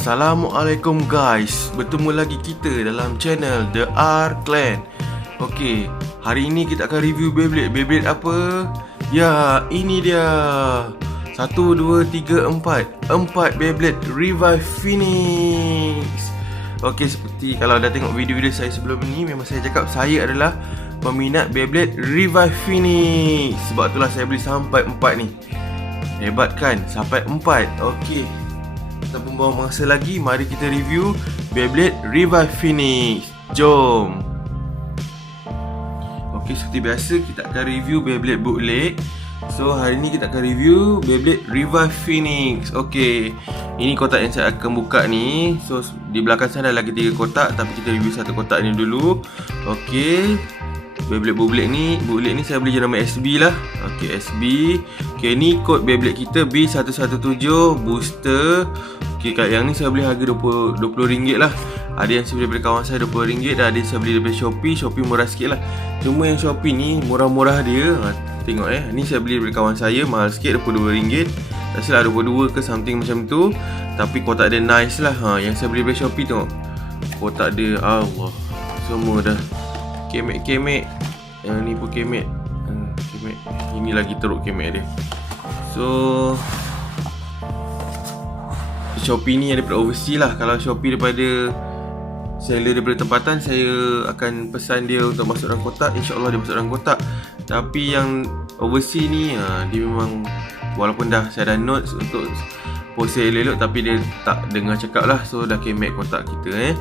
Assalamualaikum guys. Bertemu lagi kita dalam channel The R Clan. Okey, hari ini kita akan review Beyblade. Beyblade apa? Ya, ini dia. Satu, dua, tiga, empat. Empat Beyblade Revive Phoenix. Okey, seperti kalau dah tengok video-video saya sebelum ni Memang saya cakap saya adalah Peminat Beyblade Revive Phoenix. Sebab itulah saya beli sampai empat ni. Hebat kan? Sampai empat. Okey tanpa membuang masa lagi, mari kita review Beyblade Revive Phoenix. Jom. Okey, seperti biasa kita akan review Beyblade bootleg. So, hari ni kita akan review Beyblade Revive Phoenix. Okey. Ini kotak yang saya akan buka ni. So, di belakang sana ada lagi tiga kotak tapi kita review satu kotak ni dulu. Okey. Beyblade bootleg ni, bootleg ni saya beli jenama SB lah. Okey, SB. Okey, ni kod Beyblade kita B117 booster. Okey, kat yang ni saya beli harga 20 20 ringgit lah. Ada yang saya beli daripada kawan saya 20 ringgit dan ada yang saya beli daripada Shopee. Shopee murah sikit lah. Cuma yang Shopee ni murah-murah dia. Ha, tengok eh. Ni saya beli daripada kawan saya mahal sikit 22 ringgit. Tak silap 22 ke something macam tu. Tapi kotak dia nice lah. Ha, yang saya beli daripada Shopee tengok. Kotak dia Allah. Semua dah kemek-kemek yang ni pun kemek hmm, kemek ini lagi teruk kemek dia so Shopee ni daripada overseas lah. Kalau Shopee daripada seller daripada tempatan saya akan pesan dia untuk masuk dalam kotak. InsyaAllah dia masuk dalam kotak. Tapi yang overseas ni ha, dia memang walaupun dah saya dah notes untuk post elok-elok tapi dia tak dengar cakap lah. So dah kemek kotak kita eh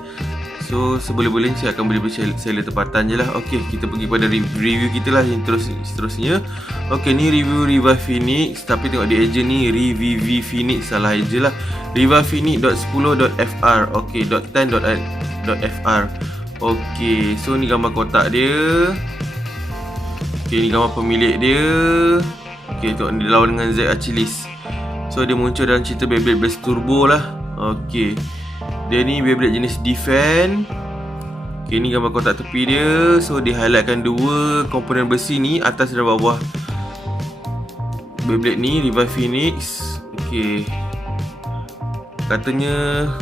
So seboleh-boleh saya akan beli seller tempatan je lah. Okay kita pergi pada review kita lah yang terus seterusnya. Okay ni review Riva Phoenix. Tapi tengok di agent ni Reviv Phoenix salah je lah. Rivaphoenix.10.fr Okay .10.fr Okay so ni gambar kotak dia. Okay ni gambar pemilik dia. Okay tengok dia lawan dengan Z Achilles So dia muncul dalam cerita Beyblade Blast Turbo lah. Okay dia ni Beyblade jenis Defend. Okay ni gambar kotak tepi dia. So dia highlightkan dua komponen besi ni Atas dan bawah Beyblade ni Revive Phoenix. Okay Katanya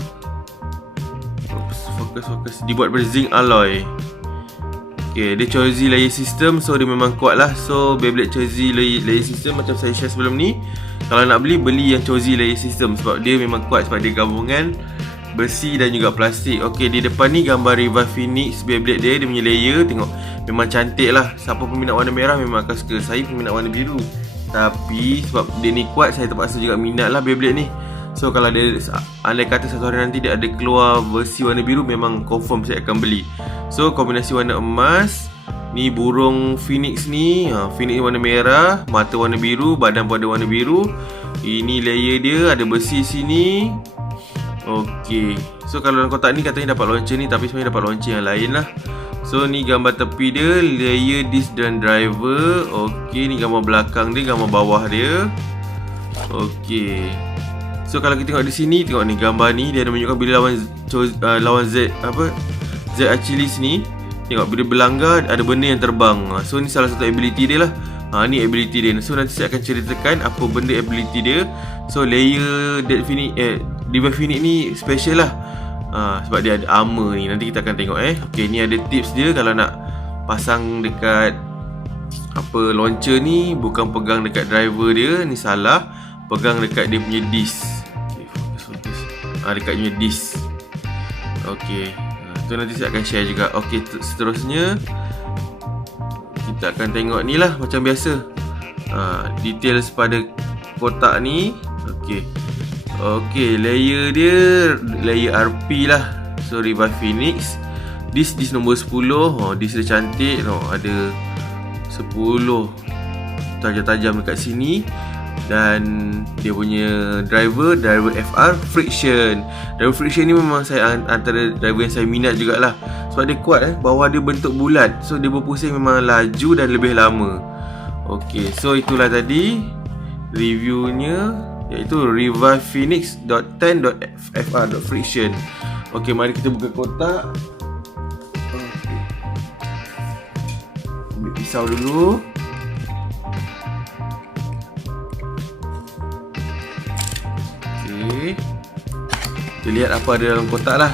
Fokus fokus fokus. Dibuat dari zinc alloy. Okay dia Choizy layer system So dia memang kuat lah. So Beyblade Choizy layer, layer system Macam saya share sebelum ni. Kalau nak beli Beli yang Choizy layer system Sebab dia memang kuat Sebab dia gabungan besi dan juga plastik. Okey di depan ni gambar Revive Phoenix Beyblade dia Dia punya layer tengok. Memang cantik lah. Siapa peminat warna merah memang akan suka. Saya peminat warna biru. Tapi sebab dia ni kuat Saya terpaksa juga minat lah Beyblade ni. So kalau dia Andai kata satu hari nanti Dia ada keluar versi warna biru Memang confirm saya akan beli. So kombinasi warna emas Ni burung Phoenix ni. Ha, Phoenix warna merah Mata warna biru Badan pun ada warna biru. Ini layer dia Ada besi sini Okey. So kalau dalam kotak ni katanya dapat launcher ni tapi sebenarnya dapat launcher yang lain lah. So ni gambar tepi dia, layer disc dan driver. Okey, ni gambar belakang dia, gambar bawah dia. Okey. So kalau kita tengok di sini, tengok ni gambar ni dia ada menunjukkan bila lawan uh, lawan Z apa? Z Achilles ni. Tengok bila berlanggar ada benda yang terbang. So ni salah satu ability dia lah. Ha ni ability dia. So nanti saya akan ceritakan apa benda ability dia. So layer dead finish eh Diva Phoenix ni special lah. Ha, Sebab dia ada armor ni. Nanti kita akan tengok eh. Okay ni ada tips dia. Kalau nak pasang dekat Apa launcher ni Bukan pegang dekat driver dia Ni salah. Pegang dekat dia punya disc. Okay fokus fokus ha, Dekat punya disc. Okay ha, Tu nanti saya akan share juga. Okay seterusnya Kita akan tengok ni lah Macam biasa. Ha, Details pada kotak ni. Okay Okey, layer dia layer RP lah. So Revive Phoenix. This this nombor 10. Oh, this dia cantik. Oh, ada 10 tajam-tajam dekat sini dan dia punya driver driver FR friction driver friction ni memang saya antara driver yang saya minat jugalah sebab dia kuat eh bawah dia bentuk bulat so dia berpusing memang laju dan lebih lama ok so itulah tadi reviewnya iaitu revivephoenix.10.fr.friction Okey, mari kita buka kotak. Ambil pisau dulu. Okey. Kita lihat apa ada dalam kotak lah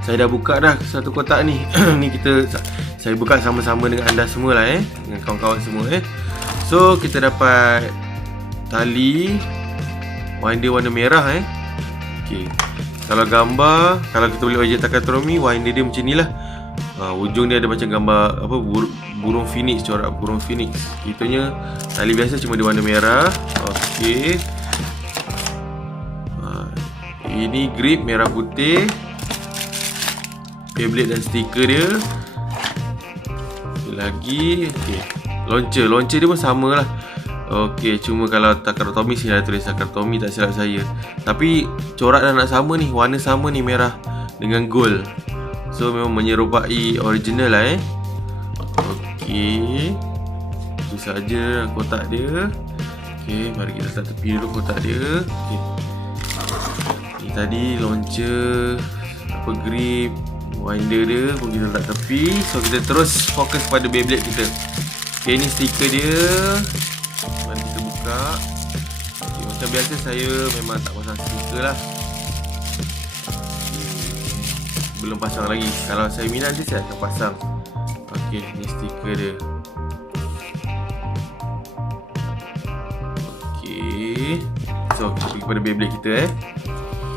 Saya dah buka dah satu kotak ni Ni kita Saya buka sama-sama dengan anda semua lah eh Dengan kawan-kawan semua eh So kita dapat Tali Winder warna merah eh. Okay Kalau gambar Kalau kita boleh wajah takatromi Winder dia macam ni lah. Uh, Ujung dia ada macam gambar Apa bur Burung phoenix Corak burung phoenix. Itunya Tali biasa cuma di warna merah. Okay uh, Ini grip merah putih. Beyblade dan stiker dia. Lagi Okay Launcher Launcher dia pun sama lah Okey, cuma kalau Takara Tommy sini ada tulis Takara Tommy tak silap saya. Tapi corak dah nak sama ni, warna sama ni merah dengan gold. So memang menyerupai original lah eh. Okey. Itu saja kotak dia. Okey, mari kita letak tepi dulu kotak dia. Okey. Ni tadi launcher apa grip winder dia pun kita letak tepi. So kita terus fokus pada Beyblade kita. Okey, ni stiker dia Macam biasa saya memang tak pasang stiker lah. Belum pasang lagi. Kalau saya minat nanti saya akan pasang. Ok ni stiker dia. Ok So kita pergi pada Beyblade kita eh.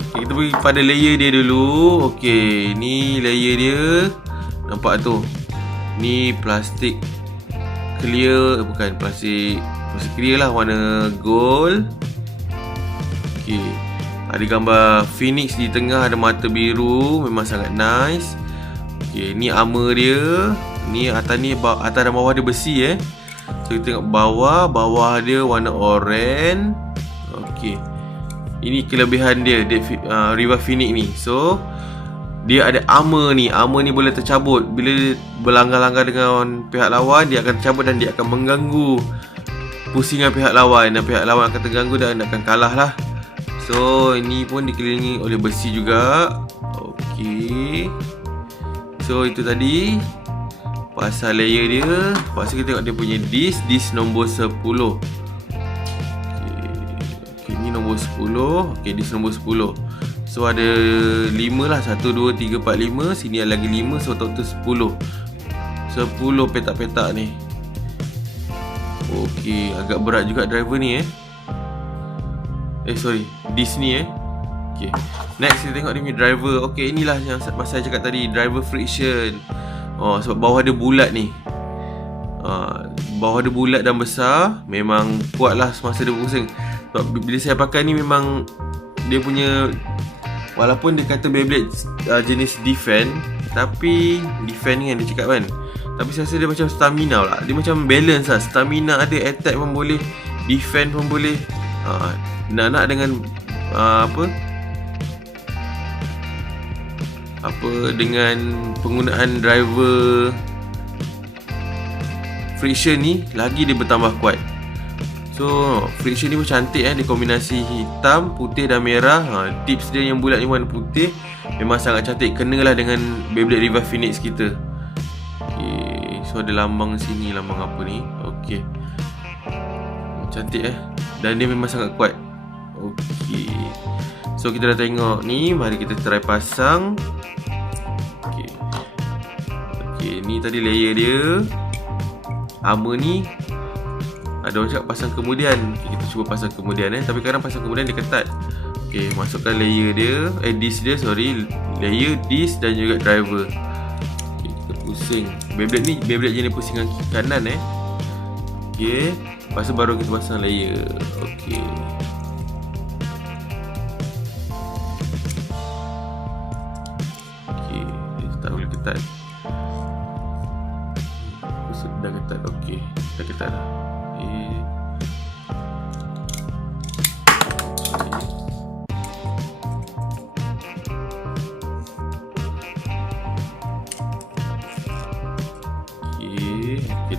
Okay, Kita pergi pada layer dia dulu. Ok ni layer dia. Nampak tu? Ni plastik clear eh, bukan plastik masih clear lah warna gold Okay Ada gambar phoenix di tengah ada mata biru Memang sangat nice. Okay ni armor dia. Ni atas ni atas dan bawah dia besi eh. So kita tengok bawah. Bawah dia warna oranye Okay Ini kelebihan dia uh, Riva Phoenix ni. So dia ada armor ni. Armor ni boleh tercabut. Bila berlanggar-langgar dengan pihak lawan Dia akan tercabut dan dia akan mengganggu pusingan pihak lawan. Dan pihak lawan akan terganggu dan akan kalah lah so ini pun dikelilingi oleh besi juga. Ok so itu tadi. Pasal layer dia. Pasal kita tengok dia punya disc disc nombor 10 ok, okay ini nombor 10 ok disc nombor 10 so ada 5 lah. 1, 2, 3, 4, 5 sini ada lagi 5 so total 10 10 petak-petak ni. Okey, agak berat juga driver ni eh. Eh sorry, Disney eh. Okey. Next kita tengok dia punya driver. Okey, inilah yang pasal saya cakap tadi, driver friction. Oh, sebab bawah dia bulat ni. Uh, bawah dia bulat dan besar, memang kuatlah semasa dia pusing. Sebab bila saya pakai ni memang dia punya walaupun dia kata Beyblade uh, jenis defend, tapi defend yang dia cakap kan. Tapi saya rasa dia macam stamina pula Dia macam balance lah Stamina ada Attack pun boleh Defend pun boleh uh, Nak-nak dengan uh, Apa? Apa Dengan Penggunaan driver Friction ni Lagi dia bertambah kuat. So Friction ni pun cantik eh Dia kombinasi hitam Putih dan merah. Ha, Tips dia yang bulat ni warna putih Memang sangat cantik. Kenalah dengan Beyblade River Phoenix kita. So ada lambang sini Lambang apa ni? Okay Cantik eh? Dan dia memang sangat kuat Okay So kita dah tengok ni. Mari kita try pasang. Okay Okay ni tadi layer dia. Armor ni Ada orang cakap pasang kemudian. Okay, Kita cuba pasang kemudian eh. Tapi kadang pasang kemudian dia ketat. Okay masukkan layer dia. Eh disc dia sorry. Layer, disc dan juga driver. Pusing. Beyblade ni Beyblade jenis pusingan kanan eh. Okay Lepas tu baru kita pasang layer. Okay Ketat. Dah ketat Okay Dah ketat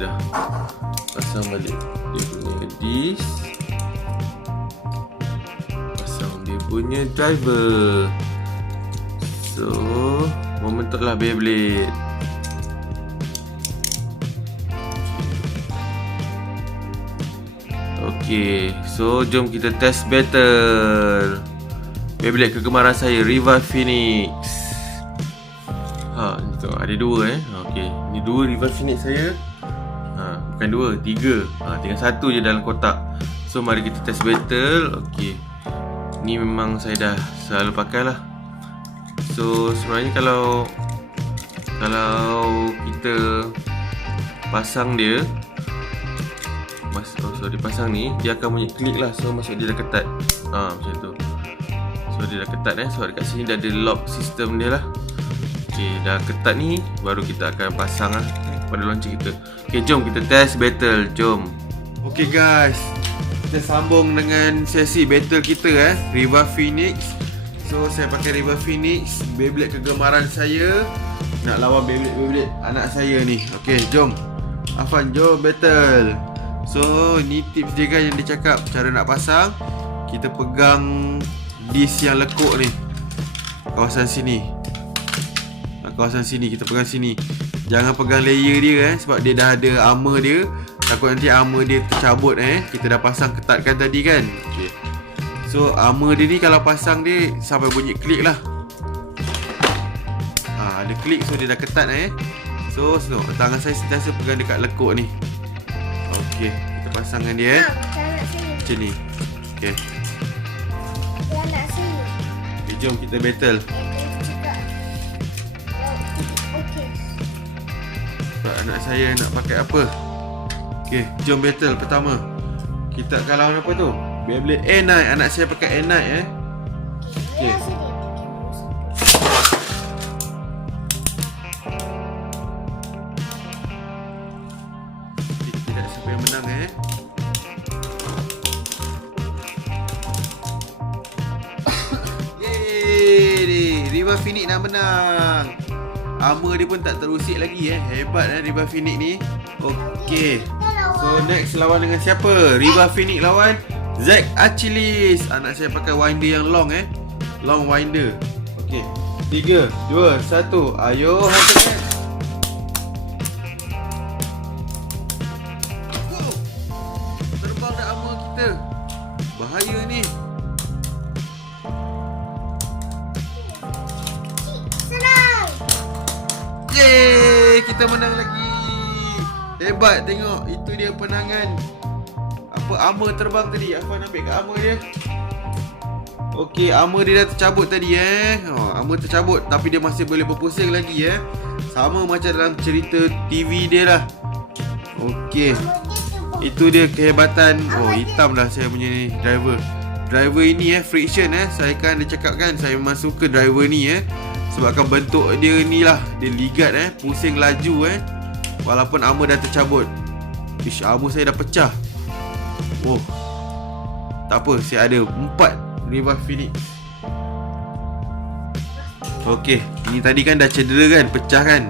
dah. Pasang balik. Dia punya disc. Pasang dia punya driver membentuk lah Beyblade. Okay, so jom kita test battle. Beyblade kegemaran saya Riva Phoenix. Ha, tu ada dua eh. Ha, Okay, ni dua Riva Phoenix saya. Ha, Bukan dua, tiga. Ha, Tinggal satu je dalam kotak. So mari kita test battle. Okay Ni memang saya dah selalu pakai lah So sebenarnya kalau Kalau kita Pasang dia Mas, oh, so dia pasang ni Dia akan bunyi klik lah. So maksud dia dah ketat. Ha, Macam tu. So dia dah ketat eh. Sebab dekat sini dah ada lock sistem dia lah. Okay dah ketat ni Baru kita akan pasang lah Pada launcher kita. Okay jom kita test battle. Jom. Okay guys. Kita sambung dengan sesi battle kita eh. Riva Phoenix So saya pakai Riva Phoenix. Beyblade kegemaran saya. Nak lawan Beyblade-Beyblade anak saya ni. Okay jom. Afan jom battle. So ni tips dia kan yang dia cakap. Cara nak pasang Kita pegang Disk yang lekuk ni. Kawasan sini. Kawasan sini. Kita pegang sini. Jangan pegang layer dia eh Sebab dia dah ada armor dia. Takut nanti armor dia tercabut eh. Kita dah pasang ketatkan tadi kan? Okay. So armor dia ni kalau pasang dia Sampai bunyi klik lah ha, Ada klik so dia dah ketat eh So so tangan saya sentiasa pegang dekat lekuk ni Okey, kita pasangkan dia eh. Macam ni. Okey. Okay, jom kita battle. Sebab anak saya nak pakai apa? Okey, jom battle pertama. Kita akan lawan apa tu? Beyblade A9. Anak saya pakai A9 eh. Okey. Tidak siapa yang menang eh. Yeay, Riva Phoenix dah menang. Armor dia pun tak terusik lagi eh. Hebat eh Riva Phoenix ni. Okey. So next lawan dengan siapa? Riva Phoenix lawan Zack Achilles. Anak saya pakai winder yang long eh. Long winder. Okey. 3 2 1. Ayo hantarkan. Go. Terbang dah armor kita. Bahaya ni. Yeay, kita menang lagi. Hebat tengok. Itu dia penangan. Apa armor terbang tadi? Afan ambil kat armor dia. Okey, armor dia dah tercabut tadi eh. Oh, armor tercabut tapi dia masih boleh berpusing lagi eh. Sama macam dalam cerita TV dia lah. Okey. Itu dia kehebatan. Oh, hitam dah saya punya ni driver. Driver ini eh friction eh. Saya kan dia cakap kan saya memang suka driver ni eh. Sebabkan bentuk dia ni lah Dia ligat eh Pusing laju eh Walaupun armor dah tercabut Ish armor saya dah pecah Oh. Tak apa Saya ada empat Riva Phoenix Okay Ni tadi kan dah cedera kan Pecah kan?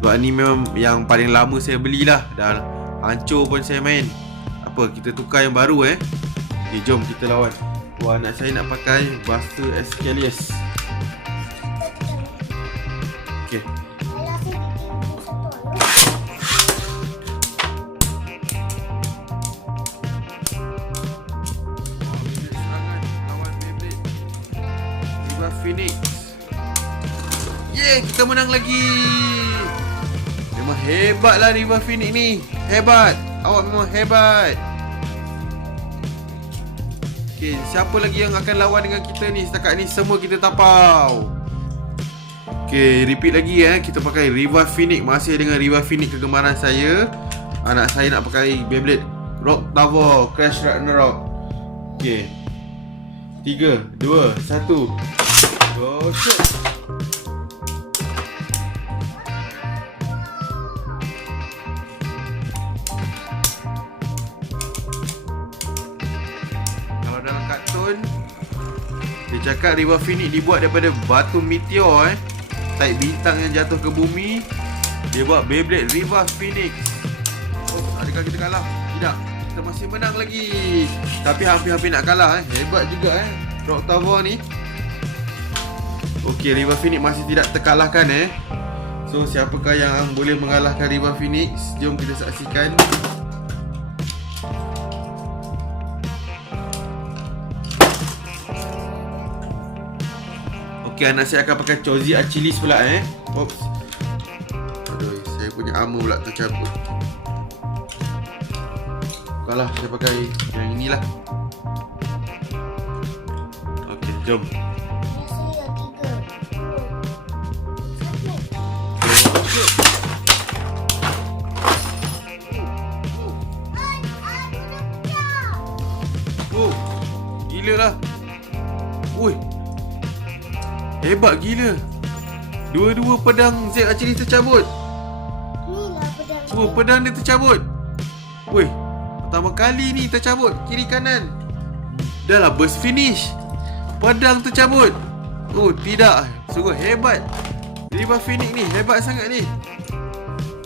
Sebab ni memang Yang paling lama saya belilah. Dah hancur pun saya main. Apa Kita tukar yang baru eh? Okay jom kita lawan. Wah anak saya nak pakai Buster Escalius kita menang lagi. Memang hebat lah Riva Phoenix ni. Hebat. Awak memang hebat. Okay siapa lagi yang akan lawan dengan kita ni? Setakat ni semua kita tapau. Okay repeat lagi eh. Kita pakai Riva Phoenix. Masih dengan Riva Phoenix kegemaran saya. Anak saya nak pakai Beyblade Rock Tower Crash Ragnarok. Okay 3, 2, 1 Go shoot cakap Riva Phoenix dibuat daripada batu meteor eh Type bintang yang jatuh ke bumi Dia buat Beyblade Riva Phoenix. Oh, adakah kita kalah? Tidak. Kita masih menang lagi. Tapi hampir-hampir nak kalah eh. Hebat juga eh Rock Tower ni. Okey, Riva Phoenix masih tidak terkalahkan eh. So, siapakah yang boleh mengalahkan Riva Phoenix? Jom kita saksikan Okey, anak saya akan pakai Chozi Achilles pula eh. Oops. Aduh, saya punya armor pula tercabut. Kalah, saya pakai yang inilah. Okey, jom. Hebat gila. Dua-dua pedang Z Achilles tercabut. Ni lah pedang. Oh, pedang dia tercabut. Weh, pertama kali ni tercabut kiri kanan. Dah lah burst finish. Pedang tercabut. Oh, tidak. Sungguh hebat. Riva Phoenix ni hebat sangat ni.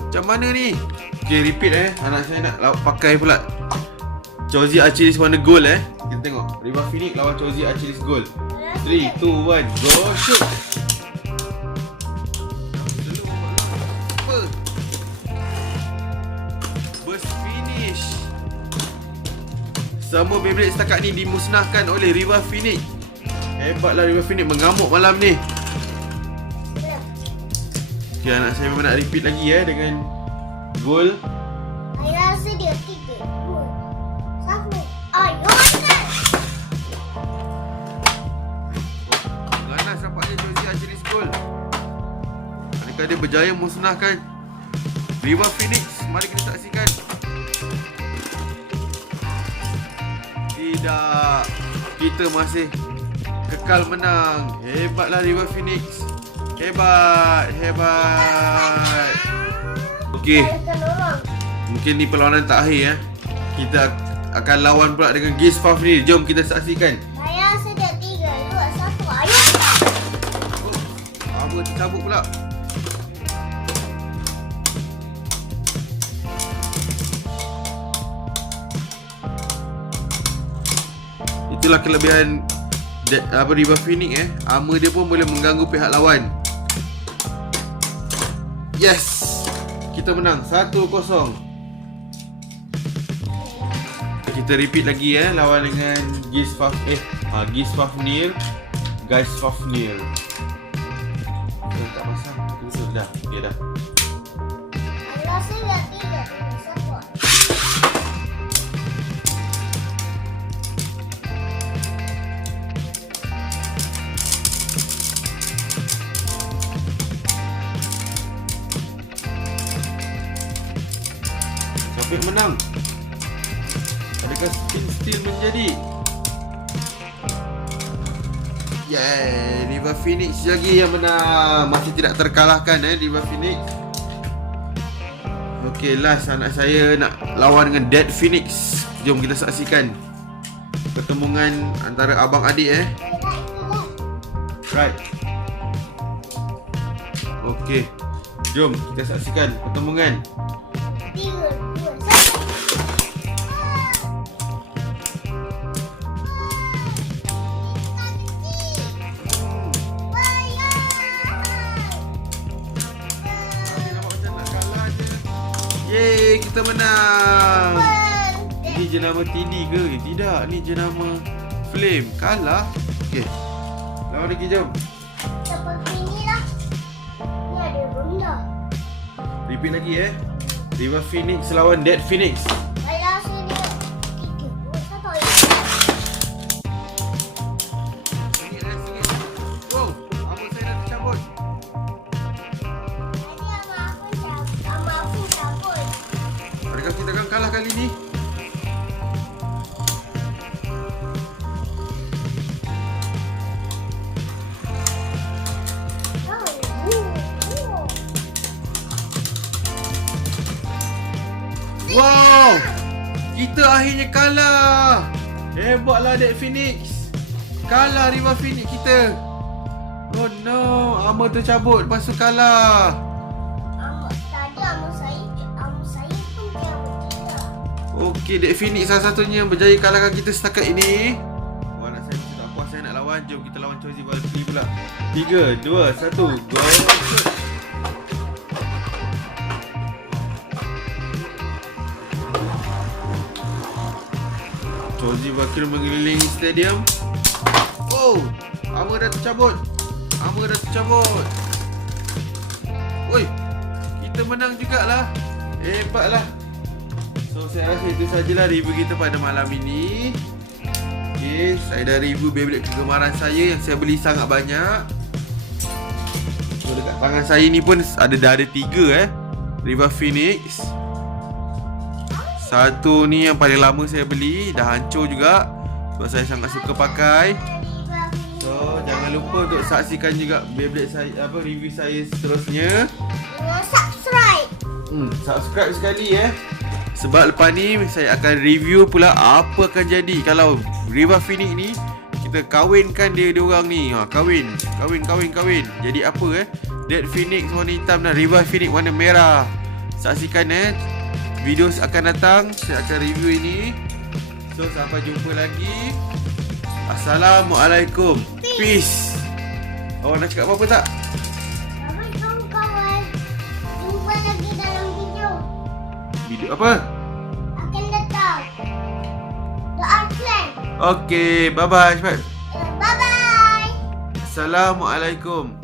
Macam mana ni? Okay, repeat eh. Anak saya nak pakai pula. Chozi Achilles warna gold eh. Riva Phoenix lawan Chozi Achilles gold. 3, 2, 1, go shoot. Semua Beyblade setakat ni dimusnahkan oleh Riva Phoenix. Hebatlah Riva Phoenix mengamuk malam ni. Okay, anak saya memang nak repeat lagi eh dengan goal. Berjaya musnahkan Riva Phoenix? Mari kita saksikan. Tidak. Kita masih kekal menang. Hebatlah Riva Phoenix. Hebat, hebat. Okey, mungkin ni perlawanan tak akhir ya. Kita akan lawan pula dengan Gisfaf ni. Jom kita saksikan. Saya dia tiga. Dua. Satu. Ayo. Oh, apa tercabut pula? Itulah kelebihan de- apa Riva Phoenix eh. Armor dia pun boleh mengganggu pihak lawan. Yes. Kita menang 1-0. Kita repeat lagi eh lawan dengan Gisfaf eh ha, Neil Guys Fafnir Dah tak pasang Betul dah Okay dah dia. Yang menang? Adakah spin steel menjadi? Yeay, Riva Phoenix lagi yang menang. Masih tidak terkalahkan eh Riva Phoenix. Okey, last anak saya nak lawan dengan Dead Phoenix. Jom kita saksikan pertemuan antara abang adik eh. Right. Okey. Jom kita saksikan pertemuan. Kita menang. Ini jenama TD ke? Eh, tidak, ni jenama Flame. Kalah. Okey. Lawan lagi jom. Seperti inilah. Ni ada benda. Repeat lagi eh. Riva Phoenix lawan Dead Phoenix. Wow! Kita akhirnya kalah. Hebatlah Dead Phoenix. Kalah Riva Phoenix kita. Oh no, armor tercabut lepas tu kalah. Ama tadi ama saya ama saya pun cabut juga. Okey, Dead Phoenix salah satunya yang berjaya kalahkan kita setakat ini. Wah, anak saya tak puas saya nak lawan. Jom kita lawan Chozi Valkyrie pula. 3, 2, 1, go! Chozi Valkyrie mengelilingi stadium. Oh, armor dah tercabut. Armor dah tercabut. Oi. Kita menang jugalah. Hebatlah. So saya rasa itu sajalah review kita pada malam ini. Okay, saya dah review Beyblade kegemaran saya yang saya beli sangat banyak. So dekat tangan saya ni pun ada dah ada tiga eh. Riva Phoenix. Satu ni yang paling lama saya beli dah hancur juga sebab saya sangat suka pakai. So jangan lupa untuk saksikan juga Beyblade saya apa review saya seterusnya. Subscribe. Hmm, subscribe sekali eh. Sebab lepas ni saya akan review pula apa akan jadi kalau Riva Phoenix ni kita kahwinkan dia dia orang ni. Ha, kahwin, kahwin, kahwin, kahwin. Jadi apa eh? Dead Phoenix warna hitam dan Riva Phoenix warna merah. Saksikan eh. Video akan datang, saya akan review ini. So sampai jumpa lagi. Assalamualaikum. Peace. Awak nak cakap apa-apa tak? Bye kawan-kawan. Jumpa lagi dalam video Video apa? akan datang. Doa clan. Okay, bye-bye. Cepat. Bye bye. Assalamualaikum.